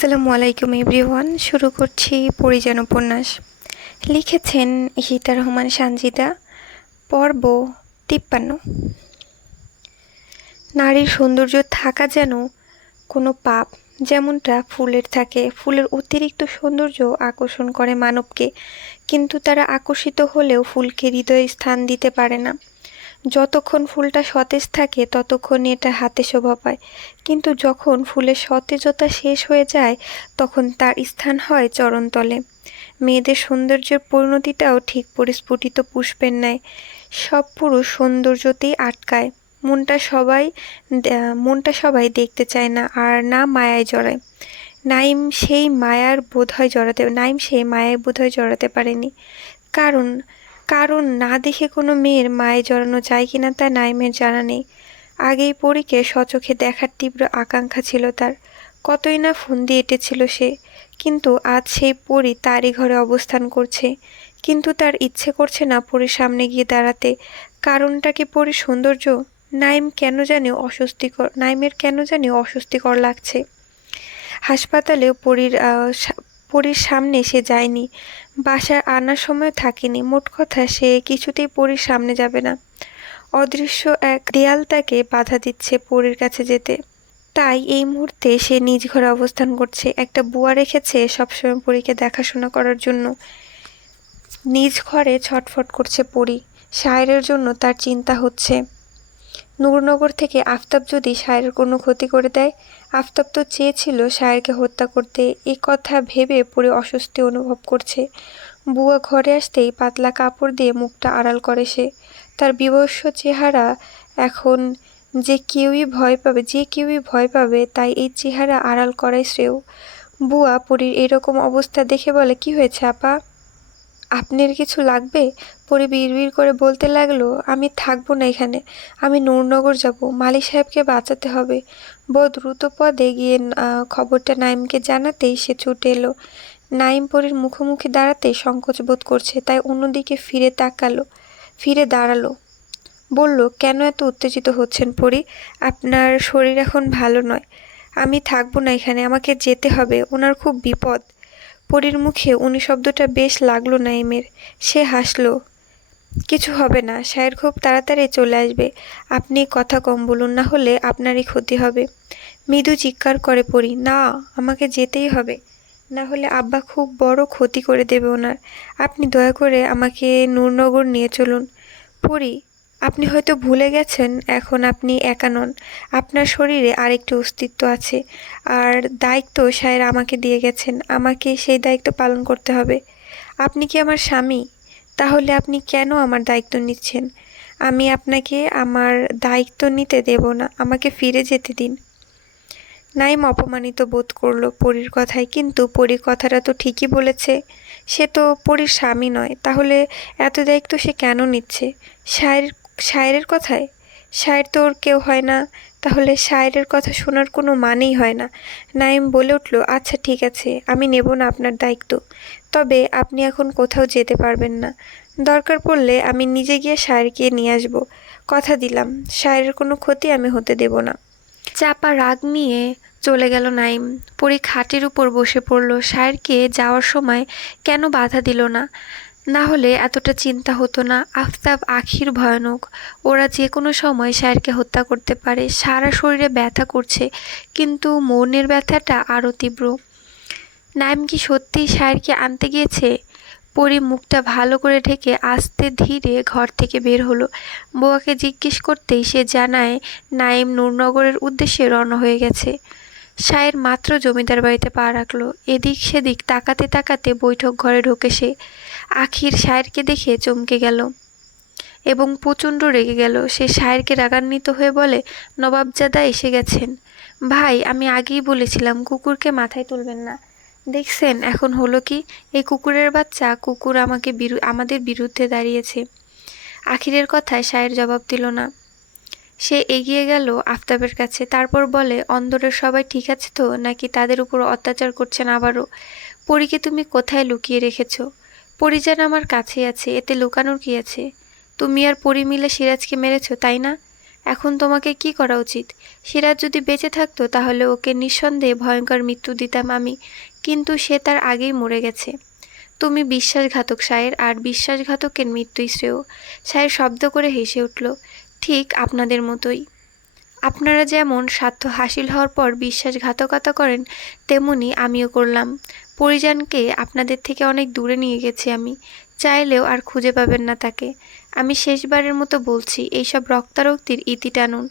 আসসালামু আলাইকুম এভরিওয়ান। শুরু করছি পরিজন উপন্যাস। লিখেছেন ইশিতা রহমান সানজিদা। পর্ব 53। নারীর সৌন্দর্য থাকা যেন কোনো পাপ। যেমনটা ফুলের থাকে, ফুলের অতিরিক্ত সৌন্দর্য আকর্ষণ করে মানবকে, কিন্তু তারা আকর্ষিত হলেও ফুলকে হৃদয়ে স্থান দিতে পারে না। যতক্ষণ ফুলটা সতেজ থাকে ততক্ষণই এটা হাতে শোভা পায়, কিন্তু যখন ফুলের সতেজতা শেষ হয়ে যায় তখন তার স্থান হয় চরণতলে। মেয়েদের সৌন্দর্যের পরিণতিটাও ঠিক পরিস্ফুটিত পুষ্পের ন্যায়। সব পুরুষ সৌন্দর্যতেই আটকায়। মনটা সবাই দেখতে চায় না, আর না মায়ায় জড়ায়। নাইম সেই মায়ায় বোধহয় জড়াতে পারেনি। কারণ কারণ না দেখে কোনো মেয়ের মায়ে জড়ানো যায় কিনা তা নাইমের জানা নেই। আগেই পরীকে স্বচোখে দেখার তীব্র আকাঙ্ক্ষা ছিল তার। কতই না ফন্দি এঁটেছিল সে, কিন্তু আজ সেই পরী তারই ঘরে অবস্থান করছে। কিন্তু তার ইচ্ছে করছে না পরীর সামনে গিয়ে দাঁড়াতে। কারণটা কি পরীর সৌন্দর্য? নাইমের কেন জানি অস্বস্তিকর লাগছে। হাসপাতালেও পরীর সামনে সে যায়নি, বাসায় আনার সময় থাকেনি। মোট কথা, সে কিছুতেই পরীর সামনে যাবে না। অদৃশ্য এক দেয়াল তাকে বাধা দিচ্ছে পরীর কাছে যেতে। তাই এই মুহূর্তে সে নিজ ঘরে অবস্থান করছে। একটা বুয়া রেখেছে সবসময় পরীকে দেখাশোনা করার জন্য। নিজ ঘরে ছটফট করছে পরী। শায়রের জন্য তার চিন্তা হচ্ছে। নূরনগর থেকে আফতাব যদি শায়ের কোনো ক্ষতি করে দেয়। আফতাব তো চেয়েছিল শায়েরকে হত্যা করতে। এই কথা ভেবে পরে অস্বস্তি অনুভব করছে। বুয়া ঘরে আসতেই পাতলা কাপড় দিয়ে মুখটা আড়াল করে সে। তার বিভৎস চেহারা এখন যে কেউই ভয় পাবে, তাই এই চেহারা আড়াল করাই শ্রেয়। বুয়া পরীর এরকম অবস্থা দেখে বলে, কি হয়েছে আপা? আপনার কিছু লাগবে? পরে বিড়বিড় করে বলতে লাগলো, আমি থাকবো না এখানে, আমি নূরনগর যাব, মালি সাহেবকে বাঁচাতে হবে। দ্রুত পদে গিয়ে খবরটা নাইমকে জানাতেই সে ছুটে এলো। নাইম পরীর মুখোমুখি দাঁড়াতে সংকোচ বোধ করছে, তাই অন্যদিকে ফিরে দাঁড়ালো। বলল, কেন এত উত্তেজিত হচ্ছেন পরী? আপনার শরীর এখন ভালো নয়। আমি থাকবো না এখানে, আমাকে যেতে হবে, ওনার খুব বিপদ। পরীর মুখে উনি শব্দটা বেশ লাগলো নাইমের। সে হাসল। কিছু হবে না, শায়ের খুব তাড়াতাড়ি চলে আসবে। আপনি কথা কম বলুন, না হলে আপনারই ক্ষতি হবে। মৃদু চিৎকার করে পড়ি, না, আমাকে যেতেই হবে, না হলে আব্বা খুব বড় ক্ষতি করে দেবে ওনার। আপনি দয়া করে আমাকে নূরনগর নিয়ে চলুন। পড়ি, আপনি হয়তো ভুলে গেছেন, এখন আপনি একা নন, আপনার শরীরে আরেকটি অস্তিত্ব আছে। আর দায়িত্ব শায়ের আমাকে দিয়ে গেছেন, আমাকে সেই দায়িত্ব পালন করতে হবে। আপনি কি আমার স্বামী? তাহলে আপনি কেন আমার দায়িত্ব নিচ্ছেন? আমি আপনাকে আমার দায়িত্ব নিতে দেব না, আমাকে ফিরে যেতে দিন। নাইম অপমানিত বোধ করল পরীর কথায়, কিন্তু পরী কথাটা তো ঠিকই বলেছে। সে তো পরীর স্বামী নয়, তাহলে এত দায়িত্ব সে কেন নিচ্ছে? শায়েরের কথায়? শায়ের তো ওর কেউ হয় না, তাহলে শায়েরের কথা শোনার কোনো মানেই হয় না। নাইম বলে উঠল, আচ্ছা ঠিক আছে, আমি নেব না আপনার দায়িত্ব, তবে আপনি এখন কোথাও যেতে পারবেন না। দরকার পড়লে আমি নিজে গিয়ে শায়েরকে নিয়ে আসব। কথা দিলাম, শায়েরের কোনো ক্ষতি আমি হতে দেব না। চাপা রাগ নিয়ে চলে গেল নাইম। পরী খাটের উপর বসে পড়ল। শায়েরকে যাওয়ার সময় কেন বাধা দিল না? না হলে এতটা চিন্তা হতো না। আফতাব আখির ভয়ানক, ওরা যে কোনো সময় শায়েরকে হত্যা করতে পারে। সারা শরীরে ব্যথা করছে, কিন্তু মনের ব্যথাটা আরও তীব্র। নাইম কি সত্যিই শায়েরকে আনতে গিয়েছে? পরী মুখটা ভালো করে ঢেকে আস্তে ধীরে ঘর থেকে বের হলো। বউয়াকে জিজ্ঞেস করতেই সে জানায়, নাইম নূরনগরের উদ্দেশ্যে রওনা হয়ে গেছে। শায়ের মাত্র জমিদার বাড়িতে পা রাখলো, এদিক সেদিক তাকাতে তাকাতে বৈঠক ঘরে ঢোকে সে। আখির শায়েরকে দেখে চমকে গেল এবং প্রচণ্ড রেগে গেল। সে শায়েরকে রাগান্বিত হয়ে বলে, নবাবজাদা এসে গেছেন। ভাই, আমি আগেই বলেছিলাম কুকুরকে মাথায় তুলবেন না। দেখছেন এখন হলো কি? এই কুকুরের বাচ্চা কুকুর আমাদের বিরুদ্ধে দাঁড়িয়েছে। আখিরের কথায় শায়ের জবাব দিল না। সে এগিয়ে গেল আফতাবের কাছে, তারপর বলে, অন্দরের সবাই ঠিক আছে তো, নাকি তাদের উপর অত্যাচার করছেন আবারও? পরীকে তুমি কোথায় লুকিয়ে রেখেছ? পরী যেন আমার কাছেই আছে, এতে লুকানোর কি আছে? তুমি আর পরী মিলে সিরাজকে মেরেছ, তাই না? এখন তোমাকে কি করা উচিত? সিরাজ যদি বেঁচে থাকতো তাহলে ওকে নিঃসন্দেহে ভয়ঙ্কর মৃত্যু দিতাম আমি, কিন্তু সে তার আগেই মরে গেছে। তুমি বিশ্বাসঘাতক সায়ের, আর বিশ্বাসঘাতকের মৃত্যুই শ্রেয়। সায়ের শব্দ করে হেসে উঠল। ঠিক আপনাদের মতোই। আপনারা যেমন স্বার্থ হাসিল হওয়ার পর বিশ্বাসঘাতকতা করেন, তেমনি আমিও করলাম। পরিজানকে আপনাদের থেকে অনেক দূরে নিয়ে গেছি আমি। চাইলেও আর খুঁজে পাবেন না তাকে। আমি শেষবারের মতো বলছি, এইসব রক্তারক্তির ইতি টানুন।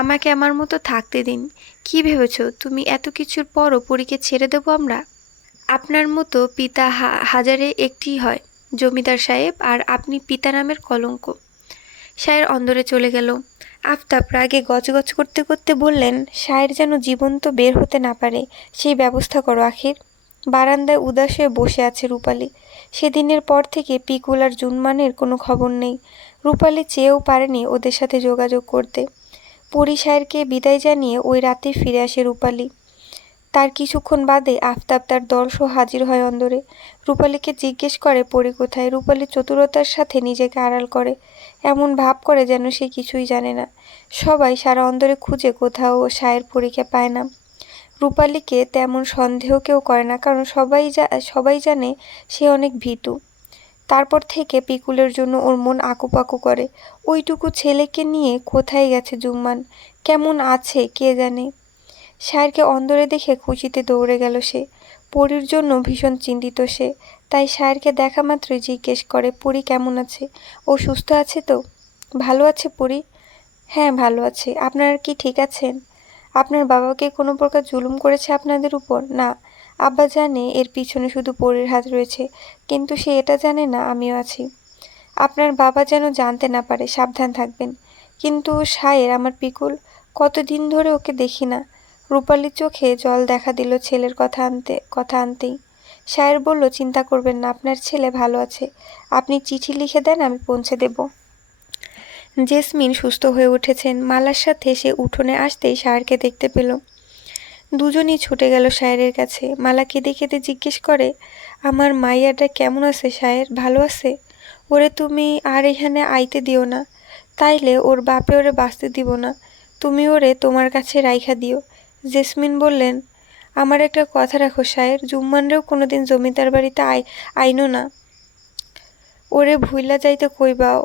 আমাকে আমার মতো থাকতে দিন। কি ভেবেছ তুমি এত কিছুর পরও পরীকে ছেড়ে দেবো আমরা? আপনার মতো পিতা হাজারে একটি হয় জমিদার সাহেব, আর আপনি পিতা নামের কলঙ্ক। সায়ের অন্দরে চলে গেল। আফতাব রাগে গজগজ করতে করতে বললেন, সায়ের যেন জীবন্ত বের হতে না পারে সেই ব্যবস্থা করো আখির। বারান্দায় উদাস হয়ে বসে আছে রূপালী। সেদিনের পর থেকে পিকুল আর জুনমানের কোনো খবর নেই। রূপালী চেয়েও পারেনি ওদের সাথে যোগাযোগ করতে। পরি সায়েরকে বিদায় জানিয়ে ওই রাতেই ফিরে আসে রূপালী। তার কিছুক্ষণ বাদে আফতাব তার দলসহ হাজির হয় অন্দরে। রূপালীকে জিজ্ঞেস করে পরি কোথায়। রূপালী চতুরতার সাথে নিজেকে আড়াল করে, এমন ভাব করে যেন সে কিছুই জানে না। সবাই সারা অন্দরে খুঁজে কোথাও সায়ের পরীকে পায় না। রূপালীকে তেমন সন্দেহ কেউ করে না, কারণ সবাই জানে সে অনেক ভীতু। তারপর থেকে পিকুলের জন্য ওর মন আকুপাকু করে। ওইটুকু ছেলেকে নিয়ে কোথায় গেছে জুম্মান, কেমন আছে কে জানে। সায়েরকে অন্দরে দেখে খুশিতে দৌড়ে গেল সে। পরীর জন্য ভীষণ চিন্তিত সে। তাই সায়েরকে দেখা মাত্রই জিজ্ঞেস করে, পরী কেমন আছে? ও সুস্থ আছে তো? ভালো আছে পরী? হ্যাঁ ভালো আছে। আপনারা কি ঠিক আছেন? আপনার বাবাকে কোনো প্রকার জুলুম করেছে আপনাদের উপর? না, আব্বা জানে এর পিছনে শুধু পরীর হাত রয়েছে, কিন্তু সে এটা জানে না আমিও আছি। আপনার বাবা যেন জানতে না পারে, সাবধান থাকবেন। কিন্তু সায়ের, আমার পিকুল, কতদিন ধরে ওকে দেখি না। রূপালীর চোখে জল দেখা দিল ছেলের কথা আনতেই। সায়ের বলল, চিন্তা করবেন না, আপনার ছেলে ভালো আছে। আপনি চিঠি লিখে দেন, আমি পৌঁছে দেব। জেসমিন সুস্থ হয়ে উঠেছেন। মালার সাথে সে উঠোনে আসতেই সায়েরকে দেখতে পেল। দুজনই ছুটে গেল সায়েরের কাছে। মালা কেঁদে কেঁদে জিজ্ঞেস করে, আমার মাইয়াটা কেমন আছে সায়ের? ভালো আছে? ওরে তুমি আর এখানে আইতে দিও না, তাইলে ওর বাপে ওরে বাঁচতে দিব না। তুমি ওরে তোমার কাছে রাইখা দিও। জেসমিন বললেন, আমার একটা কথা রাখো সায়ের, জুম্মানরেও কোনোদিন জমিদার বাড়িতে আইনো না। ওরে ভুইলা যাইতে কইবাও,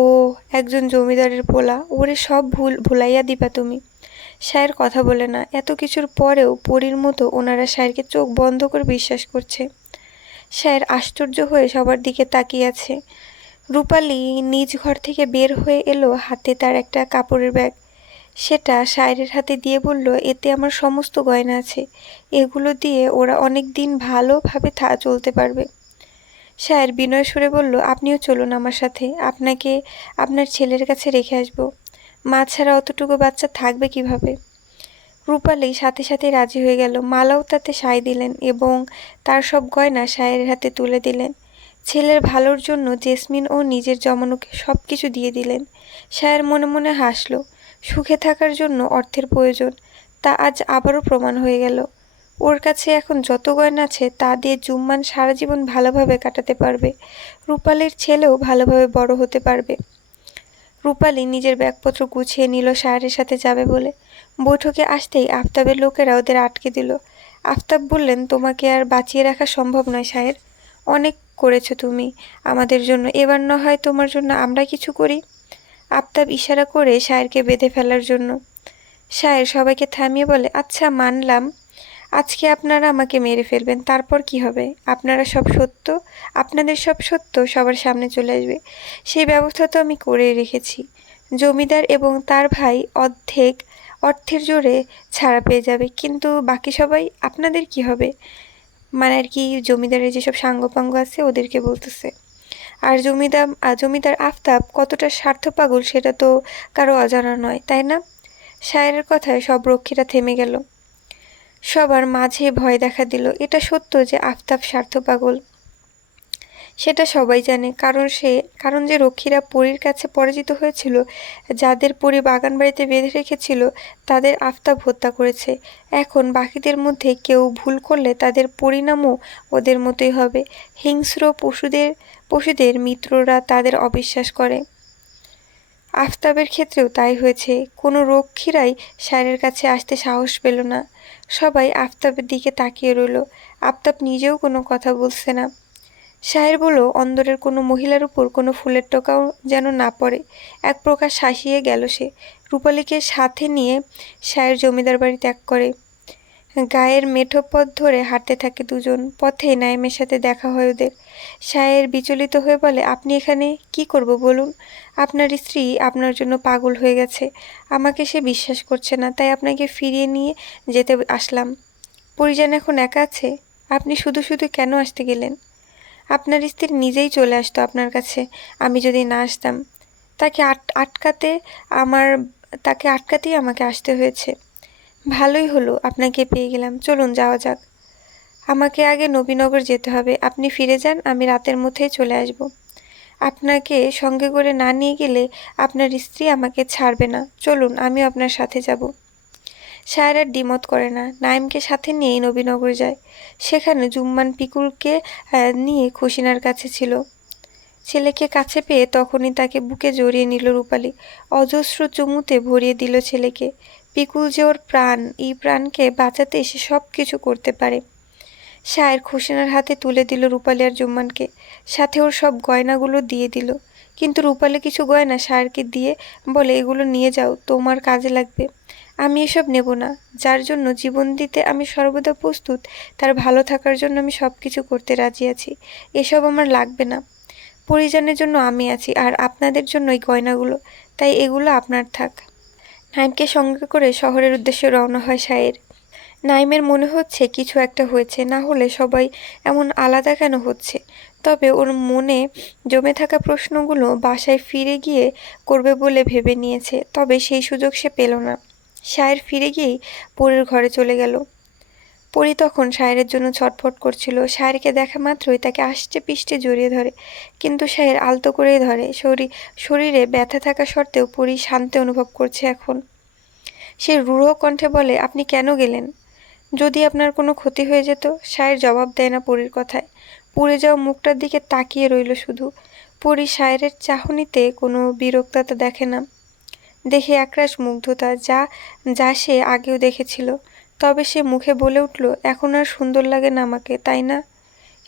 ও একজন জমিদারের পোলা। ওরে সব ভুলাইয়া দিবা তুমি। সায়ের কথা বলে না। এত কিছুর পরেও পরীর মতো ওনারা সায়েরকে চোখ বন্ধ করে বিশ্বাস করছে। সায়ের আশ্চর্য হয়ে সবার দিকে তাকিয়ে আছে। রূপালী নিজ ঘর থেকে বের হয়ে এলো, হাতে তার একটা কাপড়ের ব্যাগ। সেটা সায়েরের হাতে দিয়ে বলল, এতে আমার সমস্ত গয়না আছে। এগুলো দিয়ে ওরা অনেক দিন ভালোভাবে চলতে পারবে। সায়ের বিনয় সুরে বলল, আপনিও চলুন আমার সাথে, আপনাকে আপনার ছেলের কাছে রেখে আসবো। মা ছাড়া অতটুকু বাচ্চা থাকবে কিভাবে? রূপালী সাথে সাথে রাজি হয়ে গেল। মালাও তাতে সায় দিলেন এবং তার সব গয়না সায়ের হাতে তুলে দিলেন। ছেলের ভালোর জন্য জেসমিন ও নিজের জমানোকে সব কিছু দিয়ে দিলেন। সায়ের মনে মনে হাসল। সুখে থাকার জন্য অর্থের প্রয়োজন, তা আজ আবারও প্রমাণ হয়ে গেল। ওর কাছে এখন যত গয়না আছে তা দিয়ে জুম্মান সারা জীবন ভালোভাবে কাটাতে পারবে। রূপালীর ছেলেও ভালোভাবে বড় হতে পারবে। রূপালী নিজের ব্যাগপত্র গুছিয়ে নিল সায়েরের সাথে যাবে বলে। বৈঠকে আসতেই আফতাবের লোকেরা ওদের আটকে দিল। আফতাব বললেন, তোমাকে আর বাঁচিয়ে রাখা সম্ভব নয় সায়ের। অনেক করেছো তুমি আমাদের জন্য, এবার না হয় তোমার জন্য আমরা কিছু করি। আফতাব ইশারা করে সায়েরকে বেঁধে ফেলার জন্য। সায়ের সবাইকে থামিয়ে বলে, আচ্ছা মানলাম, আজকে আপনারা আমাকে মেরে ফেলবেন, তারপর কি হবে? আপনাদের সব সত্য সবার সামনে চলে আসবে। সেই ব্যবস্থা তো আমি করেই রেখেছি। জমিদার এবং তার ভাই অর্ধেক অর্থের জোরে ছাড়া পেয়ে যাবে, কিন্তু বাকি সবাই আপনাদের কি হবে? মানে আর কি, জমিদারের যেসব সাঙ্গপাঙ্গ আছে ওদেরকে বলতেছে। আর জমিদার আফতাব কতটা স্বার্থপাগল সেটা তো কারো অজানা নয়, তাই না? সায়েরের কথায় সব রক্ষীরা থেমে গেল। সবার মাঝে ভয় দেখা দিল। এটা সত্য যে আফতাব স্বার্থপাগল, সেটা সবাই জানে। কারণ যে রক্ষীরা পরীর কাছে পরাজিত হয়েছিল, যাদের পরী বাগান বাড়িতে বেঁধে রেখেছিল, তাদের আফতাব হত্যা করেছে। এখন বাকিদের মধ্যে কেউ ভুল করলে তাদের পরিণামও ওদের মতোই হবে। হিংস্র পশুদের মিত্ররা তাদের অবিশ্বাস করে। আফতাবের ক্ষেত্রেও তাই হয়েছে। কোনো রক্ষীরাই সায়রের কাছে আসতে সাহস পেল না। সবাই আফতাবের দিকে তাকিয়ে রইল। আফতাব নিজেও কোনো কথা বলছে না। সাহের বলল, অন্দরের কোনো মহিলার উপর কোনো ফুলের টোকাও যেন না পড়ে। এক প্রকার শাসিয়ে গেল সে। রূপালীকে সাথে নিয়ে সাহের জমিদার বাড়ি ত্যাগ করে। গায়ের মেঠো পথ ধরে হাঁটতে থাকে দুজন। পথে নাইমের সাথে দেখা হয় ওদের। সাহের বিচলিত হয়ে বলে, আপনি এখানে কি করব বলুন? আপনার স্ত্রী আপনার জন্য পাগল হয়ে গেছে। আমাকে সে বিশ্বাস করছে না, তাই আপনাকে ফিরিয়ে নিয়ে যেতে আসলাম। পরিজন এখন একা আছে। আপনি শুধু শুধু কেন আসতে গেলেন? আপনার স্ত্রী নিজেই চলে আসতো আপনার কাছে, আমি যদি না আসতাম। তাকে আটকাতে আমার তাকে আটকাতেই আমাকে আসতে হয়েছে। ভালোই হলো আপনাকে পেয়ে গেলাম। চলুন যাওয়া যাক। আমাকে আগে নবীনগর যেতে হবে। আপনি ফিরে যান, আমি রাতের মধ্যেই চলে আসব। আপনাকে সঙ্গে করে না নিয়ে গেলে আপনার স্ত্রী আমাকে ছাড়বে না। চলুন, আমিও আপনার সাথে যাব। সায়র আর দ্বিমত করে না, নাইমকে সাথে নিয়েই নবীনগর যায়। সেখানে জুম্মান পিকুলকে নিয়ে খুশিনার কাছে ছিল। ছেলেকে কাছে পেয়ে তখনই তাকে বুকে জড়িয়ে নিল রূপালী। অজস্র চুমুতে ভরিয়ে দিল ছেলেকে। পিকুল যে ওর প্রাণ, এই প্রাণকে বাঁচাতে সে সব কিছু করতে পারে। সায়ের খুশিনার হাতে তুলে দিল রূপালী আর জুম্মানকে, সাথে ওর সব গয়নাগুলো দিয়ে দিল। কিন্তু রূপালী কিছু গয়না সায়েরকে দিয়ে বলে, এগুলো নিয়ে যাও, তোমার কাজে লাগবে। আমি এসব নেব না। যার জন্য জীবন দিতে আমি সর্বদা প্রস্তুত, তার ভালো থাকার জন্য আমি সব কিছু করতে রাজি আছি। এসব আমার লাগবে না। পরিজনের জন্য আমি আছি, আর আপনাদের জন্য এই গয়নাগুলো, তাই এগুলো আপনার থাক। নাইমকে সঙ্গে করে শহরের উদ্দেশ্যে রওনা হয় সায়ের। নাইমের মনে হচ্ছে কিছু একটা হয়েছে, না হলে সবাই এমন আলাদা কেন হচ্ছে। তবে ওর মনে জমে থাকা প্রশ্নগুলো বাসায় ফিরে গিয়ে করবে বলে ভেবে নিয়েছে, তবে সেই সুযোগ সে পেল না। সায়ের ফিরে গিয়েই পরীর ঘরে চলে গেল। পরী তখন সায়েরের জন্য ছটফট করছিল। সায়েরকে দেখা মাত্রই তাকে আষ্টে পিষ্টে জড়িয়ে ধরে, কিন্তু সায়ের আলতো করেই ধরে। শরীরে ব্যথা থাকা সত্ত্বেও পরী শান্তি অনুভব করছে এখন। সে রূঢ় কণ্ঠে বলে, আপনি কেন গেলেন? যদি আপনার কোনো ক্ষতি হয়ে যেত? সায়ের জবাব দেয় না পরীর কথায়। পুড়ে যাওয়া মুখটার দিকে তাকিয়ে রইল শুধু। পরী সায়েরের চাহনিতে কোনো বিরক্ততা দেখে না, দেখে একরাশ মুগ্ধতা, যা যা সে আগেও দেখেছিল। তবে সে মুখে বলে উঠল, এখন আর সুন্দর লাগে না আমাকে, তাই না?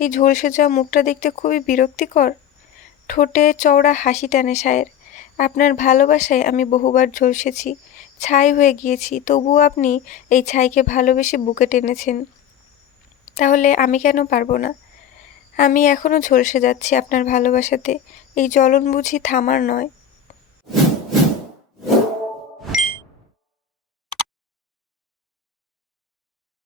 এই ঝলসে যাওয়া মুখটা দেখতে খুবই বিরক্তিকর। ঠোঁটে চওড়া হাসি টানে সায়ের। আপনার ভালোবাসায় আমি বহুবার ঝলসেছি, ছাই হয়ে গিয়েছি, তবুও আপনি এই ছাইকে ভালোবেসে বুকে টেনেছেন। তাহলে আমি কেন পারবো না? আমি এখনো ঝলসে যাচ্ছি আপনার ভালোবাসাতে। এই জ্বলন বুঝি থামার নয়?